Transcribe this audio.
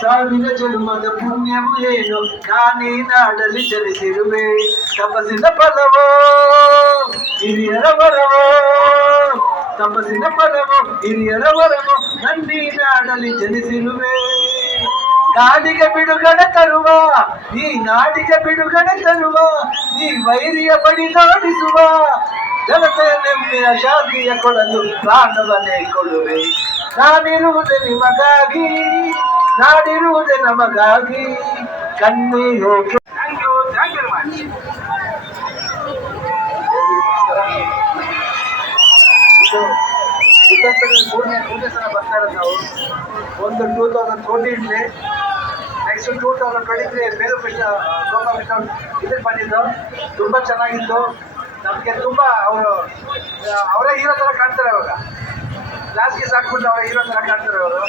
ಸಾವಿರ ಜನ್ಮದ ಪುಣ್ಯವು ಏನು ನಾನೀ ನಾಡಲ್ಲಿ ಚಲಿಸಿರುವೆ. ತಪಸ್ಸಿನ ಫಲವೋ ಹಿರಿಯರ ವರವೋ, ತಪಸ್ಸಿನ ಫಲವೋ ಹಿರಿಯರ ವರವೋ, ನನ್ನೀ ನಾಡಲ್ಲಿ ಜನಿಸಿರುವೆ. ನಾಡಿಗೆ ಬಿಡುಗಡೆ ತರುವ, ಈ ನಾಡಿಗೆ ಬಿಡುಗಡೆ ತರುವ, ಈ ವೈರಿಯ ಬಡಿದಾಡಿಸುವ ಜನತೆಯ ನೆಮ್ಮದಿಯ ಶಾಂತಿಯ ಕೊಡಲು ಪ್ರಾಣವನ್ನೇ ಕೊಡುವೆ. ನಾನಿರುವುದೇ ನಿಮಗಾಗಿ, ನಾಡಿರುವುದೇ ನಮಗಾಗಿ, ಕಣ್ಣೀರೇಕೆ. Thank you very much. ಮೂರನೇ ಸಲ ಬರ್ತಾ ಇರೋದು ನಾವು. ಒಂದು 2014 ನೆಕ್ಸ್ಟ್ 2023 ಬೇರೆ ಗೋಪಾಲ್ ಇದಕ್ಕೆ ಬಂದಿದ್ದು. ತುಂಬ ಚೆನ್ನಾಗಿತ್ತು. ನಮಗೆ ತುಂಬ ಅವರೇ ಹೀರೋ ಥರ ಕಾಣ್ತಾರೆ. ಇವಾಗ ಗ್ಲಾಸ್ ಗೀಸ್ ಹಾಕ್ಬಿಟ್ಟು ಅವರೇ ಹೀರೋ ಥರ ಕಾಣ್ತಾರೆ ಅವರು.